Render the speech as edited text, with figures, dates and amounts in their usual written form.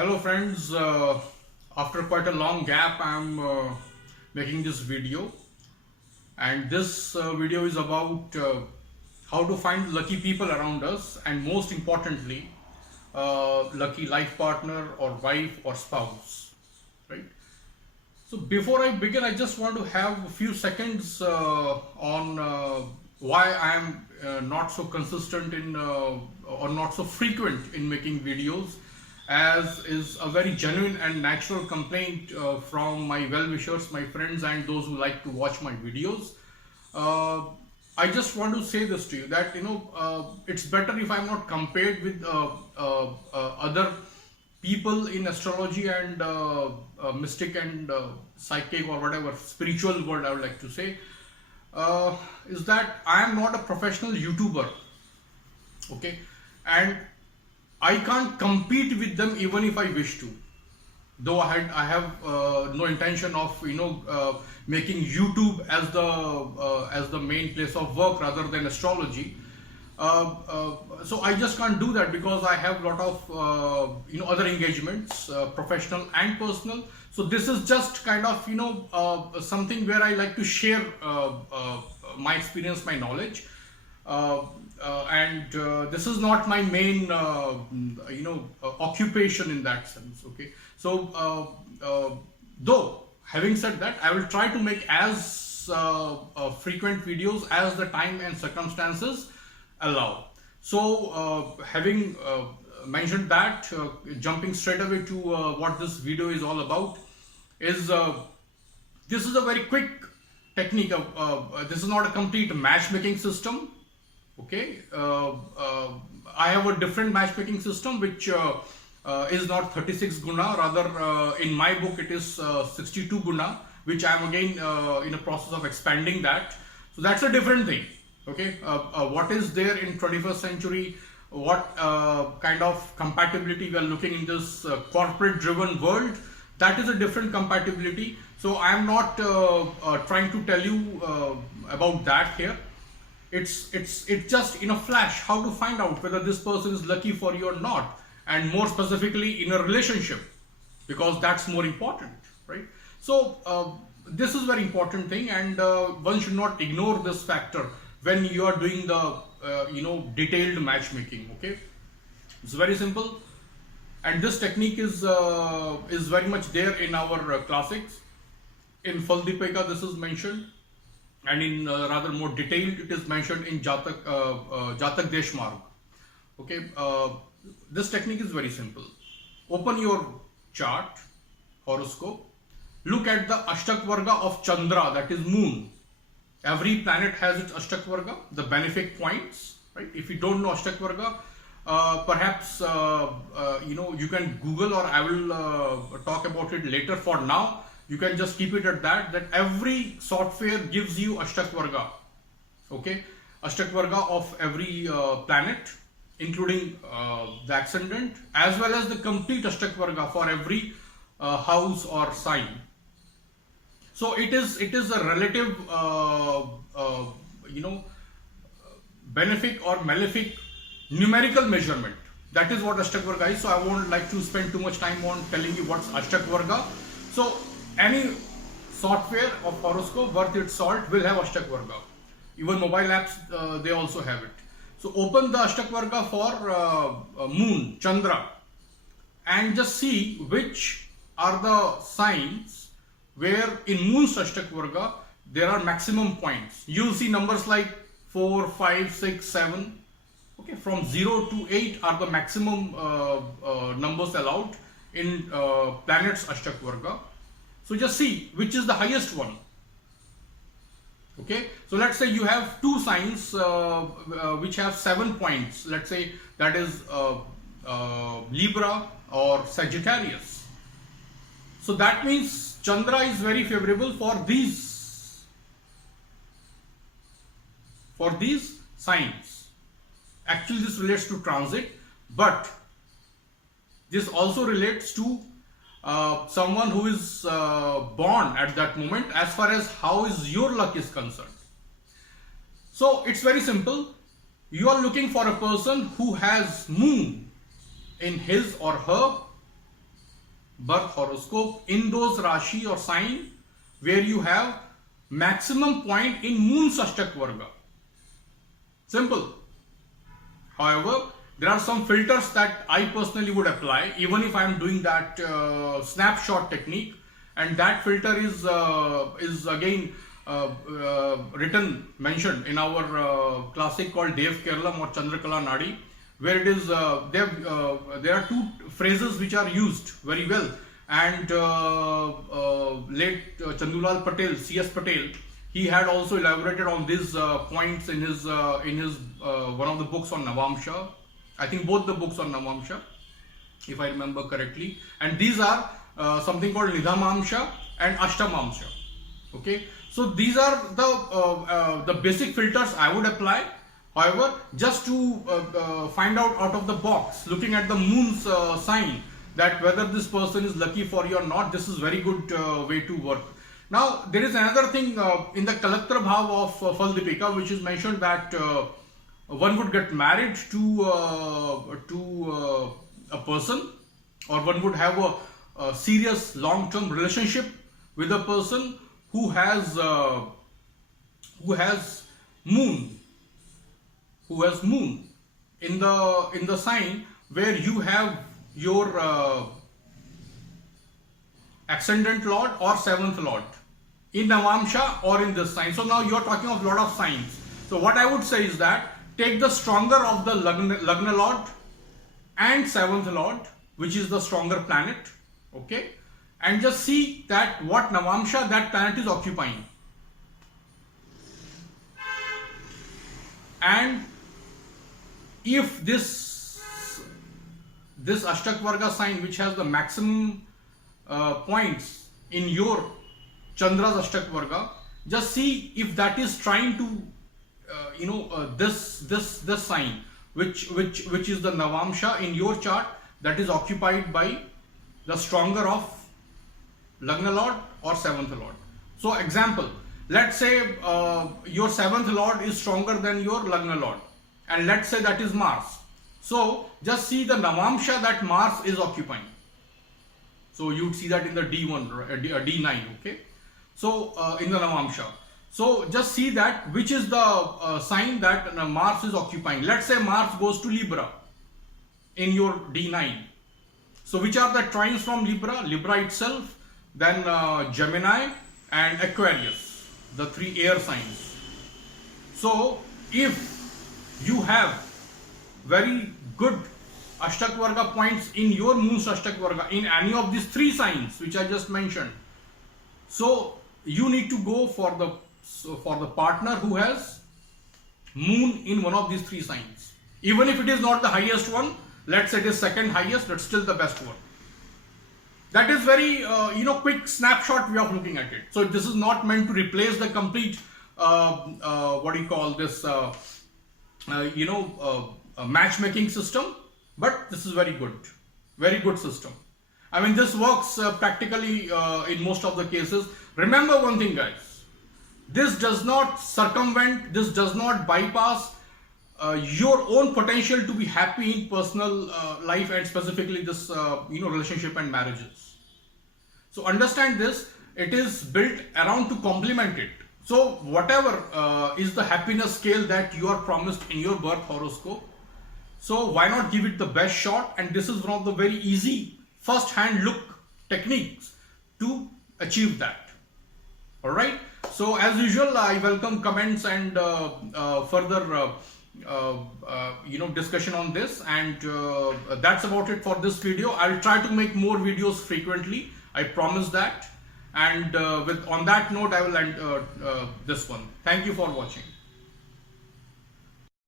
Hello friends, after quite a long gap I'm making this video, and this video is about how to find lucky people around us, and most importantly lucky life partner or wife or spouse, right? So before I begin, I just want to have a few seconds on why I am not so consistent in or not so frequent in making videos, as is a very genuine and natural complaint from my well-wishers, my friends, and those who like to watch my videos. I just want to say this to you that it's better if I'm not compared with other people in astrology and mystic and psychic or whatever spiritual world, I would like to say, is that I am not a professional YouTuber, okay, and I can't compete with them even if I wish to. Though I have no intention of making YouTube as the main place of work rather than astrology. So I just can't do that because I have a lot of other engagements, professional and personal. So this is just kind of something where I like to share my experience, my knowledge, and this is not my main occupation in that sense. Okay, so though having said that, I will try to make as frequent videos as the time and circumstances allow. So having mentioned that, jumping straight away to what this video is all about is this is a very quick technique of this is not a complete matchmaking system. Okay, I have a different matchmaking system which is not 36 guna, rather in my book it is 62 guna, which I am again in a process of expanding that. So that's a different thing. Okay, what is there in 21st century, what kind of compatibility we are looking in this corporate driven world, that is a different compatibility. So I am not trying to tell you about that here. It's just in a flash how to find out whether this person is lucky for you or not, and more specifically in a relationship, because that's more important, right? So this is a very important thing, and one should not ignore this factor when you are doing the detailed matchmaking. Okay, it's very simple, and this technique is very much there in our classics. In Faldipeka this is mentioned, and in rather more detailed it is mentioned in Jatak Deshmarg. Okay, this technique is very simple. Open your chart, horoscope, look at the Ashtak Varga of Chandra, that is moon. Every planet has its Ashtak Varga, the benefic points, right? If you don't know Ashtak Varga, perhaps you can Google, or I will talk about it later. For now, you can just keep it at that every software gives you Ashtak Varga. Okay, Ashtak Varga of every planet, including the ascendant, as well as the complete Ashtak Varga for every house or sign. So it is a relative benefic or malefic numerical measurement. That is what Ashtak Varga is. So I won't like to spend too much time on telling you what's Ashtak Varga. So any software of horoscope worth its salt will have Ashtak Varga. Even mobile apps, they also have it. So open the Ashtak Varga for moon, Chandra, and just see which are the signs where in moon's Ashtak Varga there are maximum points. You'll see numbers like 4, 5, 6, 7. Okay, from 0 to 8 are the maximum numbers allowed in planets Ashtak Varga. So just see which is the highest one. Okay, so let's say you have two signs which have 7 points. Let's say that is Libra or Sagittarius. So that means Chandra is very favorable for these signs. Actually, this relates to transit, but this also relates to someone who is born at that moment, as far as how is your luck is concerned. So it's very simple. You are looking for a person who has moon in his or her birth horoscope in those Rashi or sign where you have maximum point in Moon Sashtak Varga. Simple. However, there are some filters that I personally would apply, even if I am doing that snapshot technique, and that filter is again mentioned in our classic called Dev Kerala or Chandrakala Nadi, where it is there are two phrases which are used very well, and late Chandulal Patel, C.S. Patel, he had also elaborated on these points in his one of the books on Navamsha. I think both the books on Navamsha, if I remember correctly, and these are something called Nidhamamsha and Ashtamamsha. Okay, so these are the basic filters I would apply. However, just to find out of the box, looking at the moon's sign, that whether this person is lucky for you or not, this is very good way to work. Now, there is another thing in the Kalatra Bhav of Faldipika, which is mentioned that one would get married to a person, or one would have a serious long-term relationship with a person who has moon in the sign where you have your ascendant lord or seventh lord in Navamsha or in this sign. So now you are talking of lot of signs. So what I would say is that take the stronger of the Lagna lord and seventh lord, which is the stronger planet, okay, and just see that what Navamsha that planet is occupying. And if this Ashtak Varga sign, which has the maximum points in your Chandra's Ashtak Varga, just see if that is trying to this sign, which is the Navamsha in your chart, that is occupied by the stronger of Lagna Lord or seventh Lord. So example, let's say your seventh Lord is stronger than your Lagna Lord, and let's say that is Mars. So just see the Navamsha that Mars is occupying. So you'd see that in the D1, D9, okay. So in the Navamsha. So just see that which is the sign that Mars is occupying. Let's say Mars goes to Libra in your D9. So which are the trines from Libra? Libra itself, then Gemini and Aquarius, the three air signs. So if you have very good Ashtak Varga points in your Moon's Ashtak Varga in any of these three signs which I just mentioned, so you need to go for the partner who has Moon in one of these three signs. Even if it is not the highest one, let's say it is second highest, that's still the best one. That is very quick snapshot way of looking at it. So this is not meant to replace the complete matchmaking system, but this is very good system. I mean, this works practically in most of the cases. Remember one thing, guys, this does not circumvent, this does not bypass your own potential to be happy in personal life, and specifically this relationship and marriages. So understand this, it is built around to complement it. So whatever is the happiness scale that you are promised in your birth horoscope, so why not give it the best shot? And this is one of the very easy first hand look techniques to achieve that. All right, so as usual, I welcome comments and further discussion on this, and that's about it for this video. I'll try to make more videos frequently, I promise that. And on that note, I will end this one. Thank you for watching.